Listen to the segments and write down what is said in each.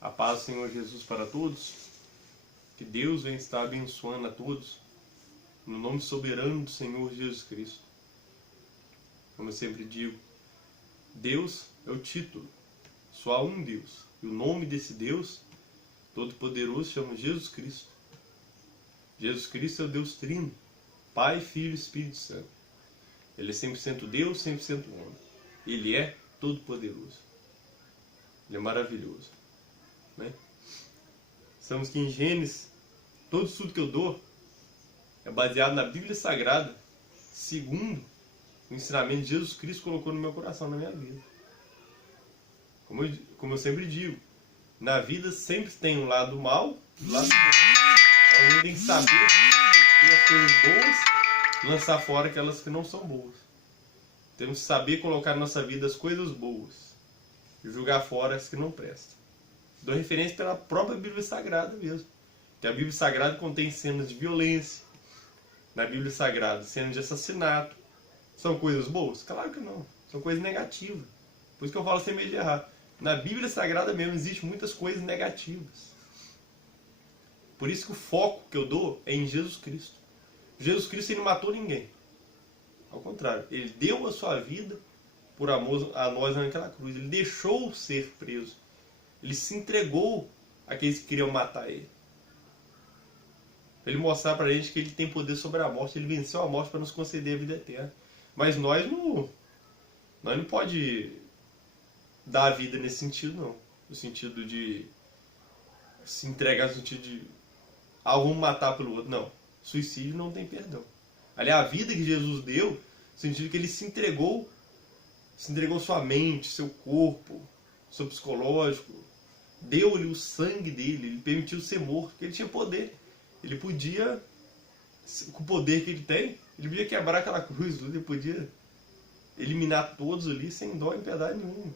A paz do Senhor Jesus para todos. Que Deus venha estar abençoando a todos. No nome soberano do Senhor Jesus Cristo. Como eu sempre digo, Deus é o título. Só há um Deus. E o nome desse Deus Todo-Poderoso chama Jesus Cristo. Jesus Cristo é o Deus Trino. Pai, Filho e Espírito Santo. Ele é 100% Deus, 100% homem. Ele é Todo-Poderoso. Ele é maravilhoso. Né? Estamos aqui em Gênesis. Todo estudo que eu dou é baseado na Bíblia Sagrada, segundo o ensinamento de Jesus Cristo colocou no meu coração, na minha vida. Como eu sempre digo, na vida sempre tem um lado mal e um lado bom. Então a gente tem que saber ter as coisas boas e lançar fora aquelas que não são boas. Temos que saber colocar na nossa vida as coisas boas e jogar fora as que não prestam. Dou referência pela própria Bíblia Sagrada mesmo. Que a Bíblia Sagrada contém cenas de violência. Na Bíblia Sagrada, cenas de assassinato. São coisas boas? Claro que não. São coisas negativas. Por isso que eu falo sem medo de errar. Na Bíblia Sagrada mesmo existem muitas coisas negativas. Por isso que o foco que eu dou é em Jesus Cristo. Jesus Cristo ele não matou ninguém. Ao contrário, ele deu a sua vida por amor a nós naquela cruz. Ele deixou ser preso. Ele se entregou àqueles que queriam matar ele. Para ele mostrar para a gente que ele tem poder sobre a morte. Ele venceu a morte para nos conceder a vida eterna. Mas nós não pode dar a vida nesse sentido, não. No sentido de se entregar, no sentido de vamos matar pelo outro. Não. Suicídio não tem perdão. Aliás, a vida que Jesus deu, no sentido que ele se entregou sua mente, seu corpo, seu psicológico, deu-lhe o sangue dele, ele permitiu ser morto, porque ele tinha poder. Ele podia, com o poder que ele tem, ele podia quebrar aquela cruz, ele podia eliminar todos ali sem dó em piedade nenhuma.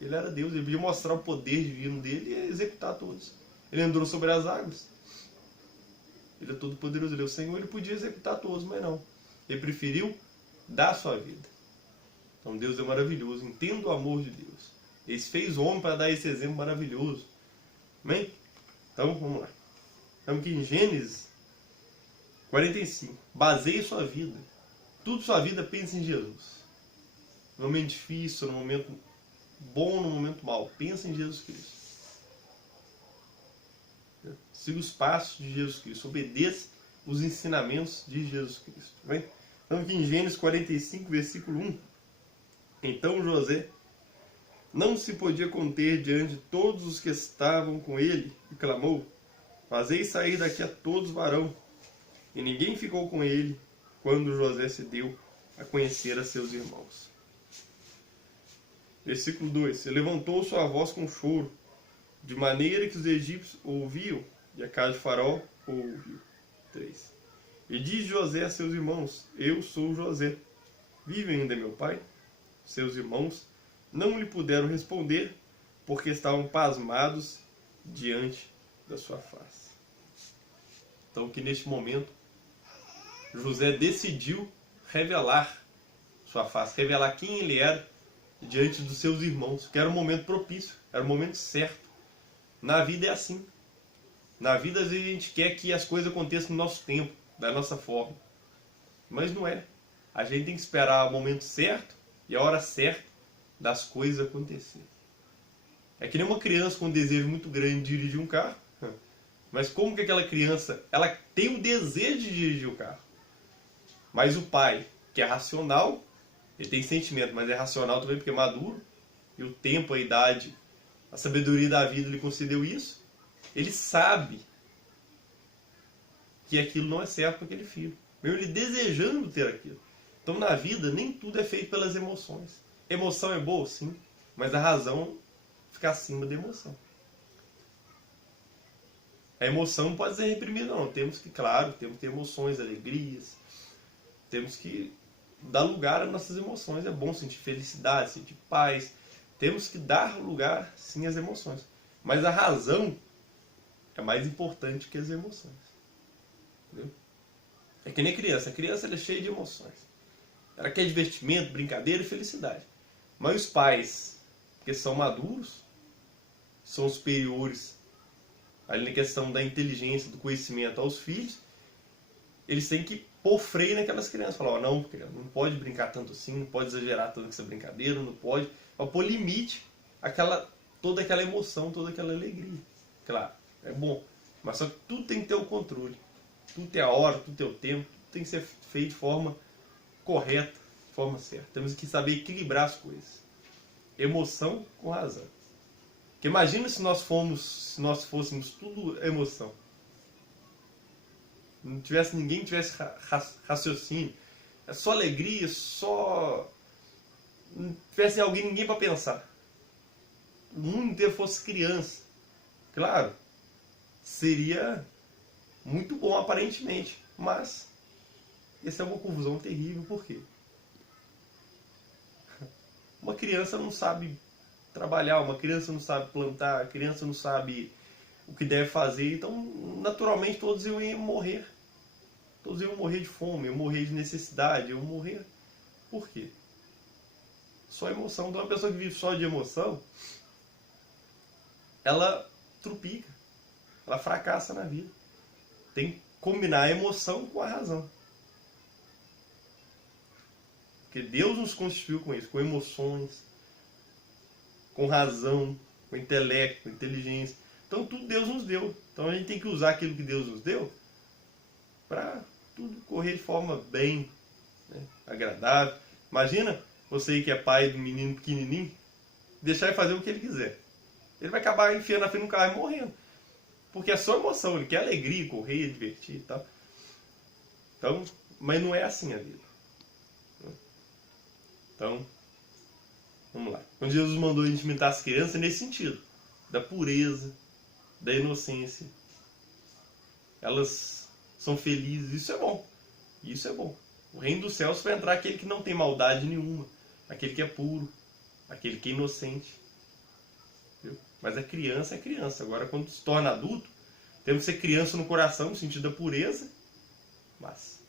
Ele era Deus, ele podia mostrar o poder divino dele e executar todos. Ele andou sobre as águas. Ele é todo poderoso, ele é o Senhor, ele podia executar todos, mas não. Ele preferiu dar a sua vida. Então Deus é maravilhoso, entenda o amor de Deus. Ele fez homem para dar esse exemplo maravilhoso. Amém? Então vamos lá. Estamos aqui em Gênesis 45. Baseie sua vida. Tudo sua vida pensa em Jesus. No momento difícil, no momento bom, no momento mau. Pensa em Jesus Cristo. Siga os passos de Jesus Cristo. Obedeça os ensinamentos de Jesus Cristo. Bem? Estamos aqui em Gênesis 45, versículo 1. Então José não se podia conter diante de todos os que estavam com ele e clamou: fazei sair daqui a todos varão. E ninguém ficou com ele quando José se deu a conhecer a seus irmãos. Versículo 2. E levantou sua voz com choro, de maneira que os egípcios ouviam, e a casa de Faraó ouviu. 3. E diz José a seus irmãos: eu sou José. Vive ainda meu pai? Seus irmãos não lhe puderam responder, porque estavam pasmados diante da sua face. Então que neste momento José decidiu revelar sua face, revelar quem ele era diante dos seus irmãos, que era um momento propício, era o momento certo. Na vida é assim. Na vida às vezes a gente quer que as coisas aconteçam no nosso tempo, da nossa forma. Mas não é. A gente tem que esperar o momento certo e a hora certa das coisas acontecerem. É que nem uma criança com um desejo muito grande de dirigir um carro. Mas como que aquela criança, ela tem o desejo de dirigir o carro? Mas o pai, que é racional, ele tem sentimento, mas é racional também porque é maduro, e o tempo, a idade, a sabedoria da vida lhe concedeu isso, ele sabe que aquilo não é certo para aquele filho, mesmo ele desejando ter aquilo. Então na vida nem tudo é feito pelas emoções. Emoção é boa, sim, mas a razão fica acima da emoção. A emoção não pode ser reprimida, não. Temos que, claro, temos que ter emoções, alegrias. Temos que dar lugar às nossas emoções. É bom sentir felicidade, sentir paz. Temos que dar lugar, sim, às emoções. Mas a razão é mais importante que as emoções. Entendeu? É que nem criança. A criança ela é cheia de emoções. Ela quer divertimento, brincadeira e felicidade. Mas os pais, que são maduros, são superiores ali na questão da inteligência, do conhecimento aos filhos, eles têm que pôr freio naquelas crianças. Falar, ó, não, não pode brincar tanto assim, não pode exagerar tanto com essa brincadeira, não pode. Para pôr limite toda aquela emoção, toda aquela alegria. Claro, é bom. Mas só que tudo tem que ter o controle. Tudo tem a hora, tudo tem o tempo, tudo tem que ser feito de forma correta, de forma certa. Temos que saber equilibrar as coisas. Emoção com razão. Porque imagina se nós fôssemos tudo emoção. Não tivesse ninguém, tivesse raciocínio. É só alegria, só... Não tivesse ninguém para pensar. O mundo inteiro fosse criança. Claro, seria muito bom aparentemente. Mas essa é uma confusão terrível. Por quê? Uma criança não sabe trabalhar, uma criança não sabe plantar, a criança não sabe o que deve fazer, então naturalmente todos iam morrer. Todos iam morrer de fome, iam morrer de necessidade, iam morrer. Por quê? Só emoção. Então uma pessoa que vive só de emoção, ela trupica, ela fracassa na vida. Tem que combinar a emoção com a razão. Porque Deus nos constituiu com isso, com emoções, com razão, com intelecto, com inteligência. Então tudo Deus nos deu. Então a gente tem que usar aquilo que Deus nos deu para tudo correr de forma bem, né, agradável. Imagina você que é pai do menino pequenininho, deixar ele fazer o que ele quiser. Ele vai acabar enfiando a frente no carro e morrendo. Porque é só emoção, ele quer alegria, correr, divertir e tal. Então, mas não é assim a vida. Então, vamos lá. Quando Jesus mandou a gente imitar as crianças, é nesse sentido. Da pureza, da inocência. Elas são felizes, isso é bom. Isso é bom. O reino dos céus vai entrar aquele que não tem maldade nenhuma. Aquele que é puro. Aquele que é inocente. Viu? Mas a criança é criança. Agora, quando se torna adulto, temos que ser criança no coração, no sentido da pureza. Mas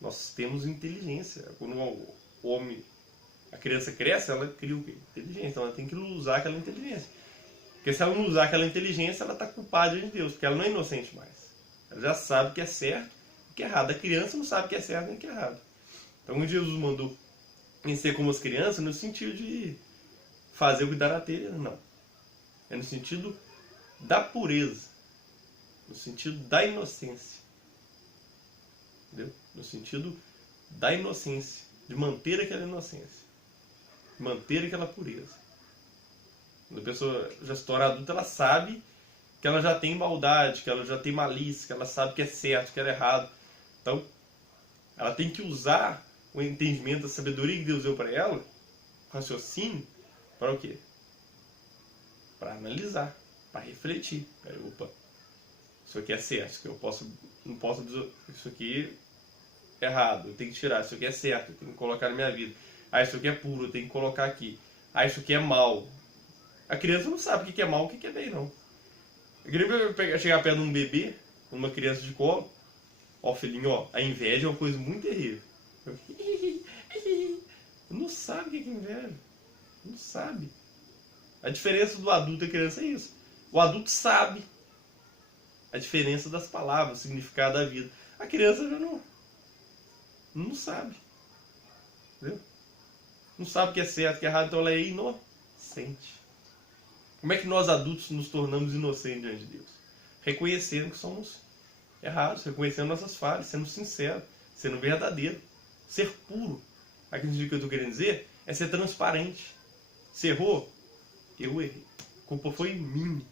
nós temos inteligência. Quando o homem... A criança cresce, ela cria o quê? Inteligência. Então ela tem que usar aquela inteligência. Porque se ela não usar aquela inteligência, ela está culpada de Deus. Porque ela não é inocente mais. Ela já sabe o que é certo e o que é errado. A criança não sabe o que é certo nem o que é errado. Então quando Jesus mandou em ser como as crianças, no sentido de fazer o que dá na telha, não. É no sentido da pureza. No sentido da inocência. Entendeu? No sentido da inocência. De manter aquela inocência. Manter aquela pureza. Quando a pessoa já se torna adulta, ela sabe que ela já tem maldade, que ela já tem malícia, que ela sabe que é certo, que é errado. Então, ela tem que usar o entendimento, a sabedoria que Deus deu para ela, o raciocínio, para o quê? Para analisar, para refletir. Opa, isso aqui é certo, isso aqui não posso dizer, isso aqui é errado, eu tenho que tirar, isso aqui é certo, eu tenho que colocar na minha vida. Ah, isso aqui é puro, eu tenho que colocar aqui. Ah, isso aqui é mal. A criança não sabe o que é mal, o que é bem, não. Eu queria chegar perto de um bebê, uma criança de colo. Ó, filhinho, ó, a inveja é uma coisa muito terrível. Não sabe o que é inveja. Não sabe. A diferença do adulto e da criança é isso. O adulto sabe a diferença das palavras, o significado da vida. A criança já não sabe. Entendeu? Não sabe o que é certo, o que é errado, então ela é inocente. Como é que nós adultos nos tornamos inocentes diante de Deus? Reconhecendo que somos errados, reconhecendo nossas falhas, sendo sincero, sendo verdadeiro, ser puro. Aquilo que eu estou querendo dizer é ser transparente. Se errou, eu errei. A culpa foi minha.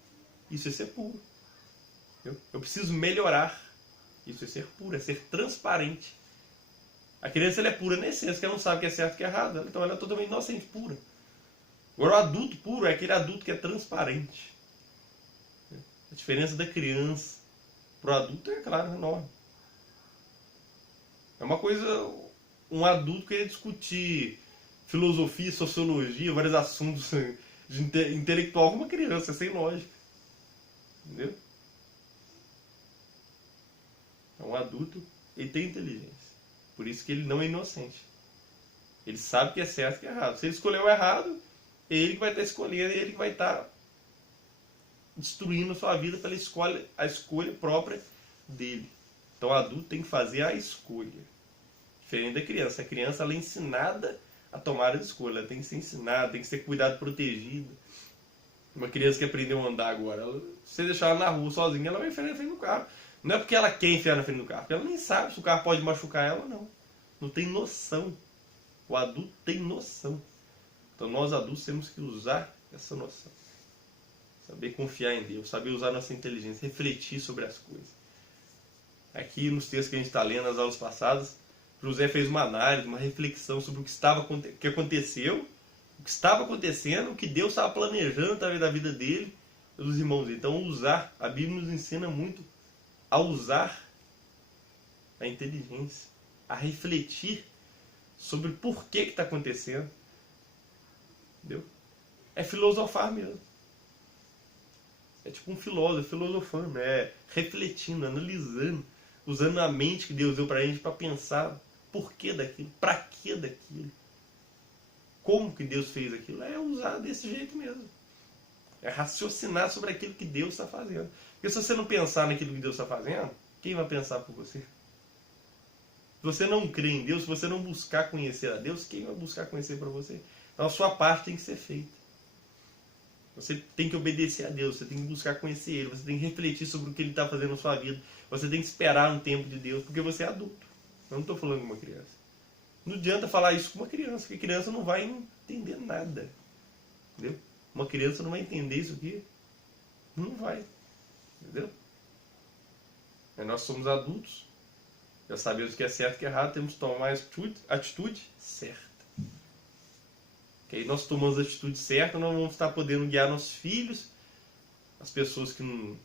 Isso é ser puro. Eu preciso melhorar. Isso é ser puro, é ser transparente. A criança ela é pura na essência, que ela não sabe o que é certo e o que é errado. Então ela é totalmente inocente, pura. Agora o adulto puro é aquele adulto que é transparente. A diferença da criança para o adulto é, claro, enorme. É uma coisa... Um adulto querer discutir filosofia, sociologia, vários assuntos de intelectual com uma criança, sem lógica. Entendeu? É um adulto, ele tem inteligência. Por isso que ele não é inocente. Ele sabe que é certo e que é errado. Se ele escolheu o errado, é ele que vai estar escolhendo, é ele que vai estar destruindo a sua vida pela a escolha própria dele. Então o adulto tem que fazer a escolha. Diferente da criança. A criança ela é ensinada a tomar a escolha. Ela tem que ser ensinada, tem que ser cuidada, protegida. Uma criança que aprendeu a andar agora, se você deixar ela na rua sozinha, ela vai enfiar na frente do carro. Não é porque ela quer enfiar na frente do carro, porque ela nem sabe se o carro pode machucar ela ou não. Não tem noção. O adulto tem noção. Então nós adultos temos que usar essa noção. Saber confiar em Deus, saber usar nossa inteligência, refletir sobre as coisas. Aqui nos textos que a gente está lendo nas aulas passadas, José fez uma análise, uma reflexão sobre o que aconteceu, o que estava acontecendo, o que Deus estava planejando através da vida dele e dos irmãos dele. Então usar, a Bíblia nos ensina muito a usar a inteligência, a refletir sobre por que está acontecendo. Entendeu? É filosofar mesmo. É tipo um filósofo filosofando, refletindo, analisando, usando a mente que Deus deu para a gente para pensar por que daquilo, para que daquilo, como que Deus fez aquilo. É usar desse jeito mesmo. É raciocinar sobre aquilo que Deus está fazendo. Porque se você não pensar naquilo que Deus está fazendo, quem vai pensar por você? Se você não crê em Deus, se você não buscar conhecer a Deus, quem vai buscar conhecer para você? Então a sua parte tem que ser feita. Você tem que obedecer a Deus, você tem que buscar conhecer Ele, você tem que refletir sobre o que Ele está fazendo na sua vida. Você tem que esperar no tempo de Deus, porque você é adulto. Eu não estou falando com uma criança. Não adianta falar isso com uma criança, porque criança não vai entender nada. Entendeu? Uma criança não vai entender isso aqui. Não vai. Entendeu? Mas nós somos adultos. Já sabemos o que é certo e o que é errado, temos que tomar a atitude certa. Que aí nós tomamos a atitude certa, nós vamos estar podendo guiar nossos filhos, as pessoas que não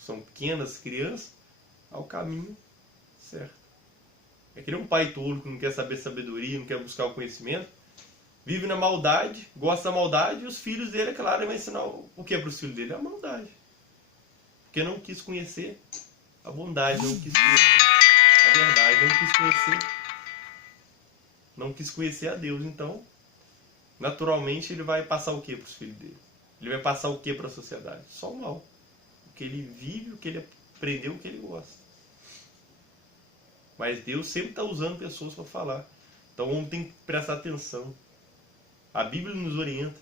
são pequenas, crianças, ao caminho certo. É que nem um pai tolo que não quer saber sabedoria, não quer buscar o conhecimento, vive na maldade, gosta da maldade, e os filhos dele, é claro, ele vai ensinar o que é para os filhos dele? A maldade. Porque não quis conhecer a bondade, não quis conhecer a verdade, não quis conhecer a Deus. Então, naturalmente, ele vai passar o que para os filhos dele? Ele vai passar o que para a sociedade? Só o mal. O que ele vive, o que ele aprendeu, o que ele gosta. Mas Deus sempre está usando pessoas para falar. Então o homem tem que prestar atenção. A Bíblia nos orienta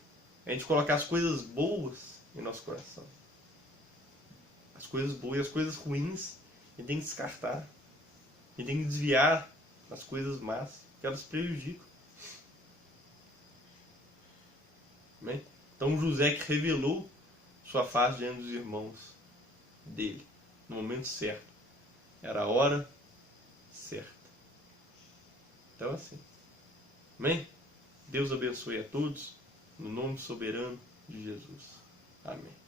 a gente colocar as coisas boas em nosso coração. As coisas boas e as coisas ruins a gente tem que descartar. A gente tem que desviar das coisas más, porque elas prejudicam. Amém? Então José que revelou sua face diante dos irmãos dele, no momento certo. Era a hora certa. Então assim. Amém? Deus abençoe a todos, no nome soberano de Jesus. Amém.